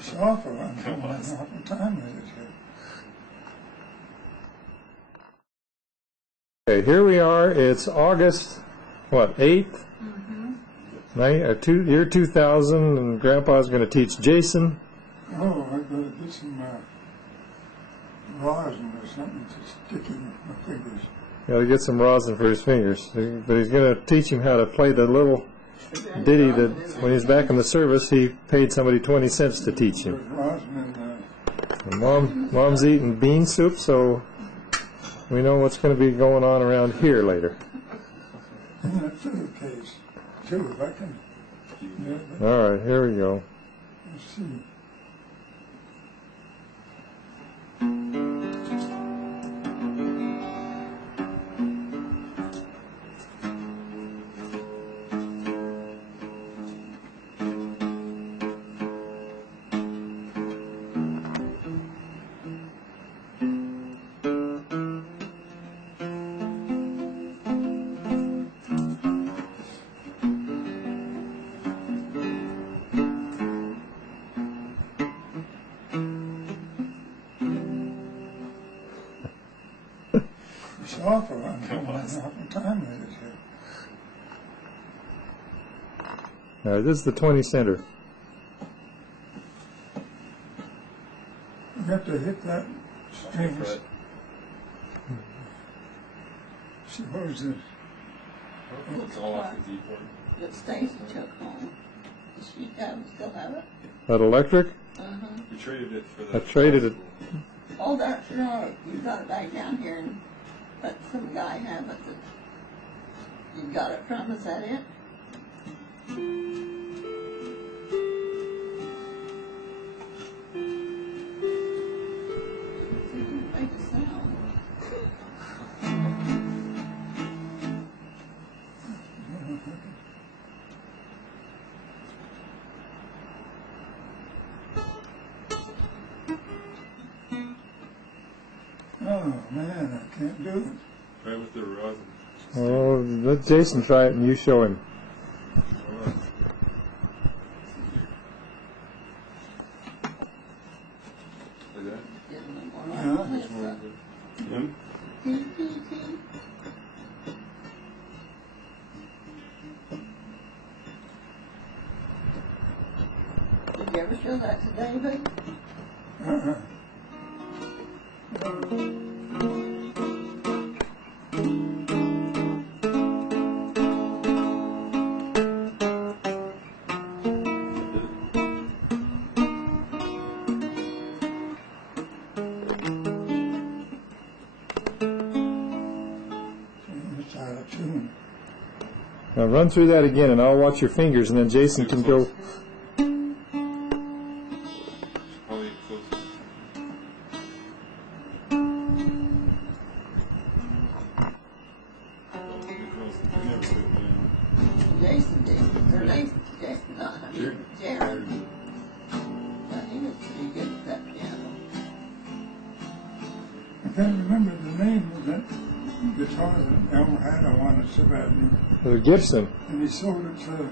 It's awful. I'm having an awful time with it here. Okay, here we are. It's August, what, 8th? Year 2000, and Grandpa's going to teach Jason. Oh, I've got to get some rosin or something to stick in my fingers. Got to get some rosin for his fingers. But he's going to teach him how to play the little ditty that when he's back in the service, he paid somebody 20 cents to teach him. There's rosin in And Mom's eating bean soup, so we know what's going to be going on around here later. that fiddle case, too, if I can. All right, here we go. Let's see. It's awful. I'm having an awful time with it here. All right, this is the 20 center. You have to hit that string. Suppose it. It's all off the keyboard. That Stacy took home. Does she still have it? That electric? We traded it for I the. traded it. Oh, that's right. You got it back down here and let some guy have it. You got it from, is that it? Make a sound. Oh man, I can't do it. Right with the rosin. Oh, let Jason try it and you show him. Like that? Get a little more Yeah. like this. Him? Tee, tee, tee. Did you ever show that to David? Uh-uh. It's out of tune. Now run through that again and I'll watch your fingers and then Jason can go. Probably close. We never sit down. Jason did. Or Jason, not Jared. Jared. Yeah, he was pretty good at that piano. I can't remember the name of that guitar that Elmer had. I wanted so badly. Gibson. And he sold it to.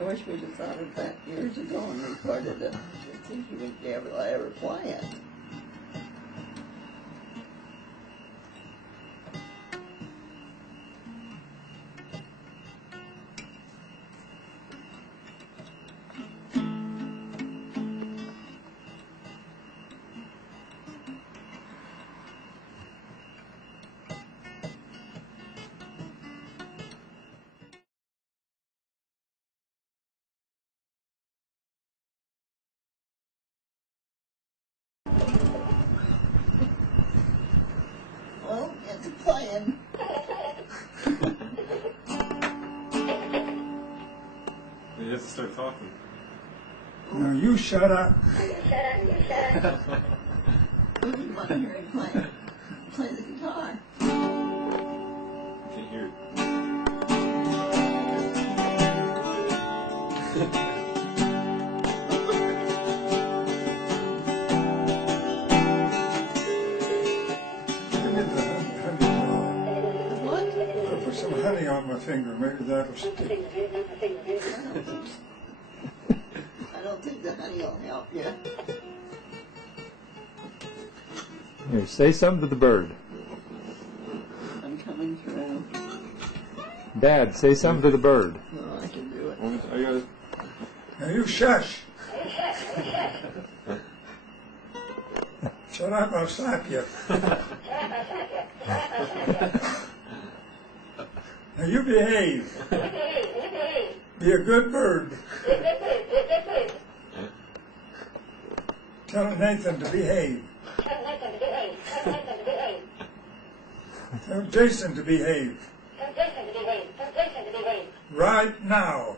I wish we'd have thought of that years ago and recorded it. I think you would ever play it. Well, it's playing. You have to start talking. Now you shut up. You want to hear him play? play the guitar. Can't hear it. Give me the honey jar. What? I'll put some honey on my finger, maybe that'll stick. I don't think the honey will help you. Here, say something to the bird. I'm coming through. Dad, say something to the bird. No, I can do it. I got it. Now you shush. Shut up, I'll slap you. Now you behave. Be a good bird. Tell Nathan to behave. Tell Jason to behave. Right now.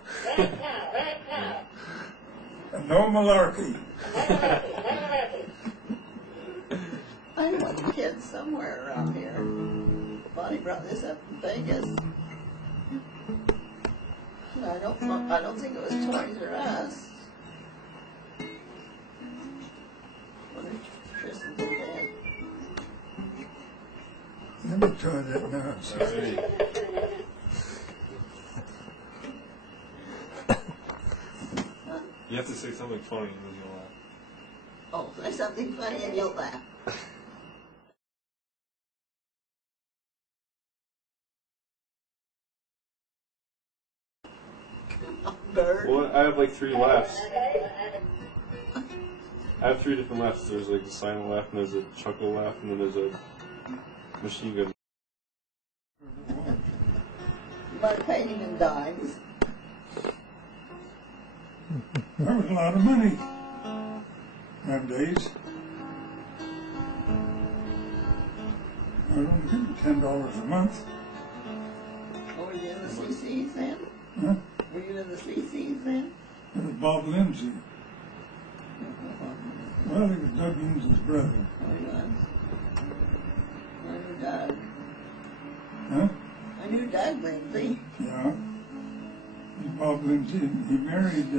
And no malarkey. I know a kid somewhere around here. Bonnie brought this up from Vegas. And I don't think it was Toys R Us. Wonder if Tristan's dead. Let me try that now. That's me. You have to say something funny and then you'll laugh. Oh, say something funny and you'll laugh. Bird. Well, I have like 3 laughs. I have 3 different laughs. There's like a silent laugh, and there's a chuckle laugh, and then there's a machine gun. You might have paid him in dimes. That was a lot of money them days. I don't give $10 a month. Oh, were you in the CCs then? Huh? Were you in the CCs then? It was Bob Lindsay. Well, he was Doug Lindsay's brother. Oh, he was. I knew Doug. Huh? I knew Doug Lindsay. Yeah. Bob Lindsay. He married,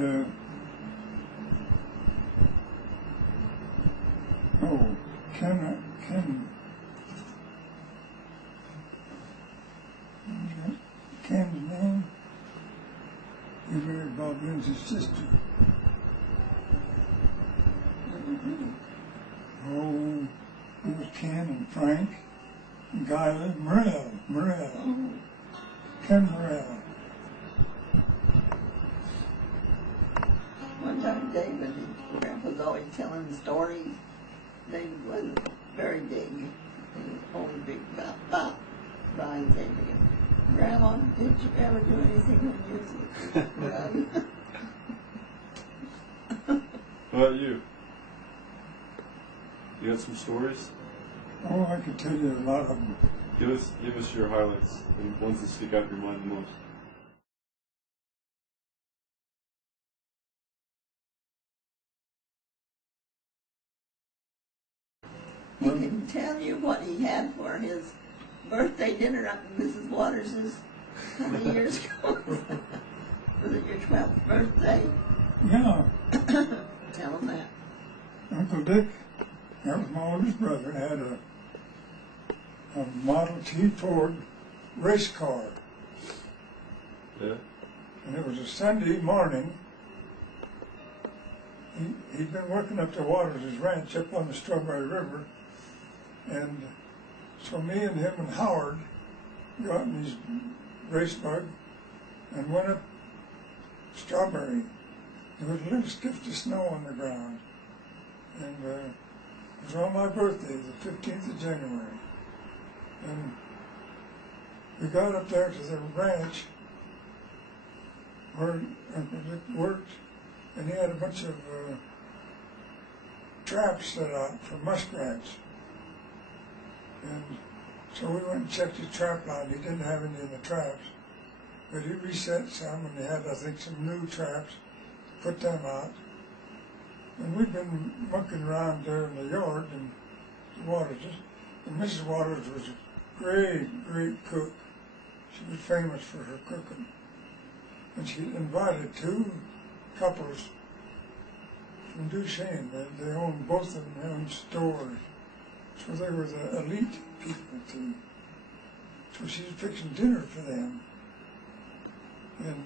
Ken's name? He married Bob Lindsay's sister. Oh, it was Ken and Frank, and Guy Morrell. Ken Morrell. One time David, Grandpa was always telling stories. David wasn't very big. He was only big about Brian said to him, Grandma, did you ever do anything with music? What about you? You got some stories? Oh, I could tell you a lot of them. Give us your highlights and ones that stick out in your mind the most. He can tell you what he had for his birthday dinner up at Mrs. Waters's how many years ago? Was it your 12th birthday? Yeah, Tell him that. Uncle Dick, that was my oldest brother, had a Model T Ford race car. Yeah? And it was a Sunday morning. He'd been working up to Waters' ranch up on the Strawberry River. And so me and him and Howard got in his race bug and went up Strawberry. There was a little skift of snow on the ground. And it was on my birthday, the 15th of January. And we got up there to the ranch where Uncle Dick worked, and he had a bunch of traps set out for muskrats. And so we went and checked his trap line. He didn't have any of the traps, but he reset some, and he had, I think, some new traps, put them out. And we'd been monkeying around there in the yard and the Waters, And Mrs. Waters was a great, great cook. She was famous for her cooking. And she invited two couples from Duchesne. They owned, both of them owned stores. So they were the elite people too. So she was fixing dinner for them. And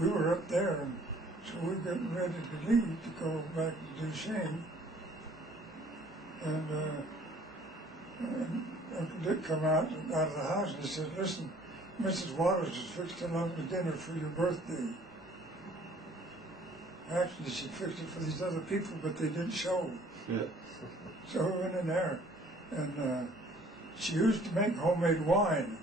we were up there, and so we were getting ready to leave to go back to Duchesne. And Uncle Dick come out of the house and he said, "Listen, Mrs. Waters has fixed a lovely dinner for your birthday." Actually, she fixed it for these other people, but they didn't show. Yeah. So we went in there, and she used to make homemade wine.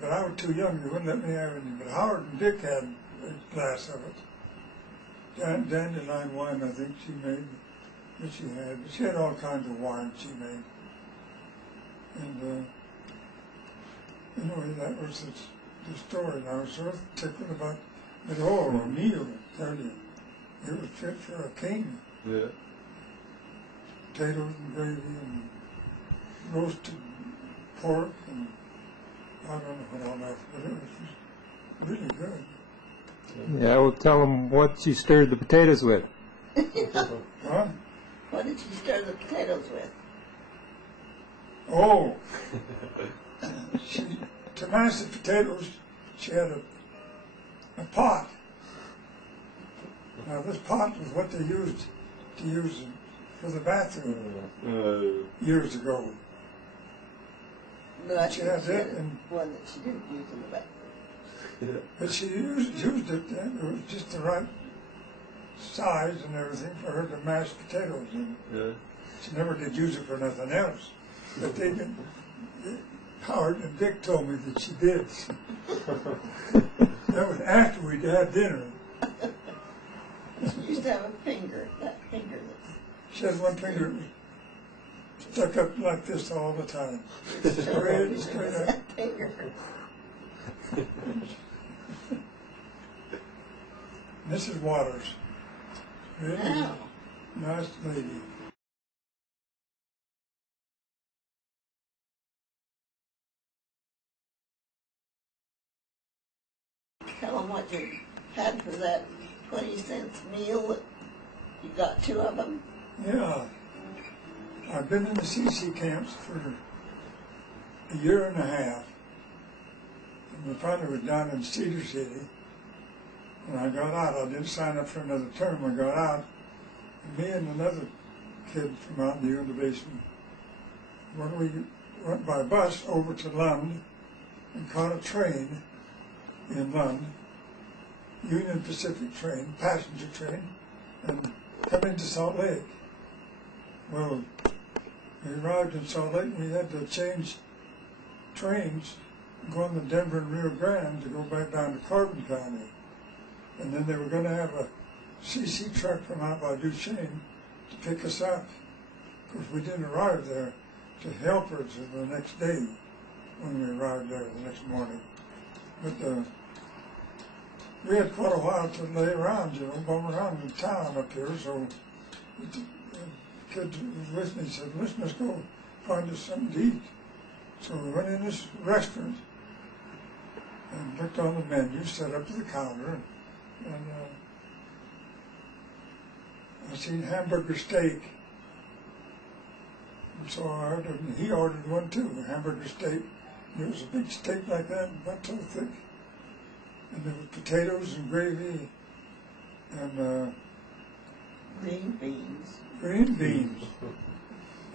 But I was too young, they wouldn't let me have any. But Howard and Dick had a glass of it. Dandelion wine, I think she made, that she had. But she had all kinds of wine she made. And anyway, that was the story. And I was sort of tickled about it all, a meal, I tell you. It was fit for a king. Yeah. Potatoes and gravy and roasted pork and I don't know what all else, but it was really good. Yeah, well, tell them what you stirred the potatoes with. Huh? What did you stir the potatoes with? Oh, to mash the potatoes, she had a pot. Now this pot was what they used to use for the bathroom years ago. But I She think had she that had and- one that she didn't use in the back. But she used it, and it was just the right size and everything for her to mash potatoes in. Yeah. She never did use it for nothing else. But they did. Howard and Dick told me that she did. That was after we'd had dinner. She used to have a finger, that finger that's She had one finger that was stuck up like this all the time. Straight up. that finger. Mrs. Waters. Really Wow. nice lady. Tell them what you had for that 20-cent meal. That you got two of them. Yeah. I've been in the CC camps for a year and a half. And my father was down in Cedar City. When I got out, I didn't sign up for another term. I got out, and me and another kid from out in the University, when we went by bus over to Lund and caught a train in Lund, Union Pacific train, passenger train, and come into Salt Lake. Well, we arrived in Salt Lake and we had to change trains going to Denver and Rio Grande to go back down to Carbon County. And then they were going to have a CC truck come out by Duchesne to pick us up. Of course, we didn't arrive there to help us the next day when we arrived there the next morning. But we had quite a while to lay around, bum around in town up here. So the kid who was with me said, "Listen, let's go find us something to eat." So we went in this restaurant and looked on the menu, sat up to the counter, and I seen hamburger steak. And so I ordered, and he ordered one too, a hamburger steak. And it was a big steak like that, about so thick. And there were potatoes and gravy and Green beans. green beans.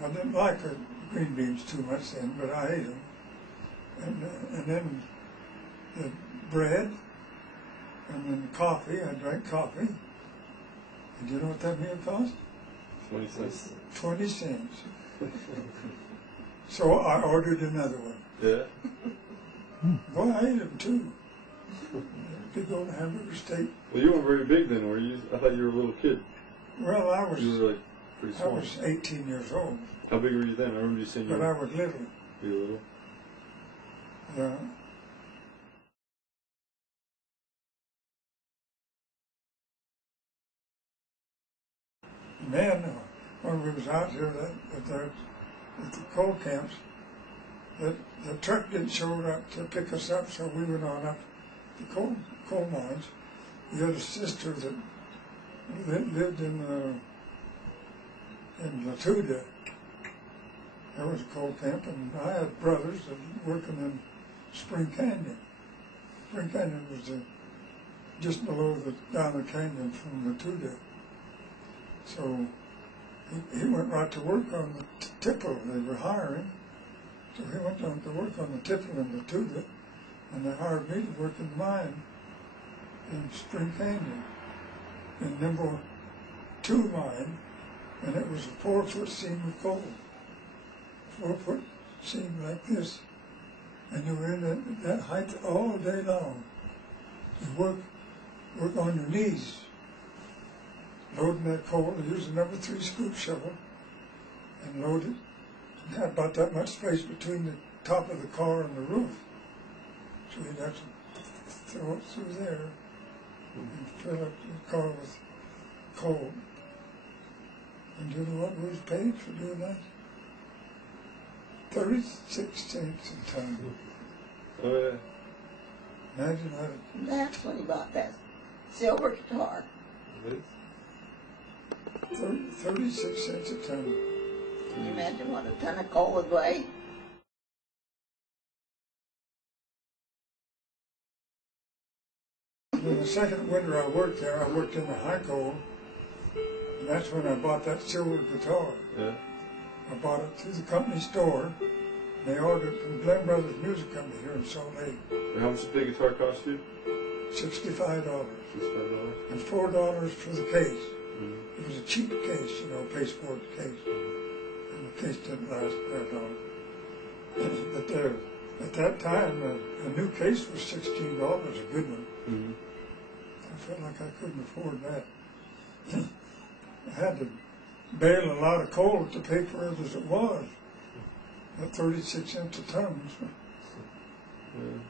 I didn't like the green beans too much then, but I ate them. And then the bread, and then coffee. I drank coffee. And do you know what that meal cost? 20 cents. 20 cents. So I ordered another one. Yeah. Boy, I ate them too. Big old hamburger steak. Well, you weren't very big then, were you? I thought you were a little kid. Well, I was You were like pretty I small. was 18 years old, How big were you then? I remember you saying you but I were was little. pretty little. Yeah. And then when we was out here at the at the coal camps, that the truck didn't show up to pick us up, so we went on up the coal mines. We had a sister that lived in Latuda. There was a coal camp, and I had brothers that were working in Spring Canyon. Spring Canyon was just below down the canyon from Latuda. So he went right to work on the tipple. They were hiring. So he went down to work on the tipple in Latuda, and they hired me to work in the mine in Spring Canyon, in number 2 mine, and it was a 4-foot seam of coal. 4-foot seam like this. And you were in that height all day long. You work on your knees, loading that coal, and use a number 3 scoop shovel, and load it. And had about that much space between the top of the car and the roof. So you'd have to throw it through there and fill up the car with coal. And do you know what we was paid for doing that? 36 cents a ton. Oh, yeah. Imagine that. And that's when he bought that silver guitar. It is. 36 cents a ton. Can you imagine what a ton of coal would weigh? In the second winter I worked there, I worked in the high coal, and that's when I bought that silver guitar. Yeah. I bought it through the company store. They ordered it from Glenn Brothers Music Company here in Salt Lake. And how much did the guitar cost you? $65. $65. And $4 for the case. Mm-hmm. It was a cheap case, you know, pasteboard case. And the case didn't last that long. But at that time, a new case was $16, a good one. Mm-hmm. I felt like I couldn't afford that. I had to bale a lot of coal to pay for it as it was. At 36 cents a ton. So. Yeah.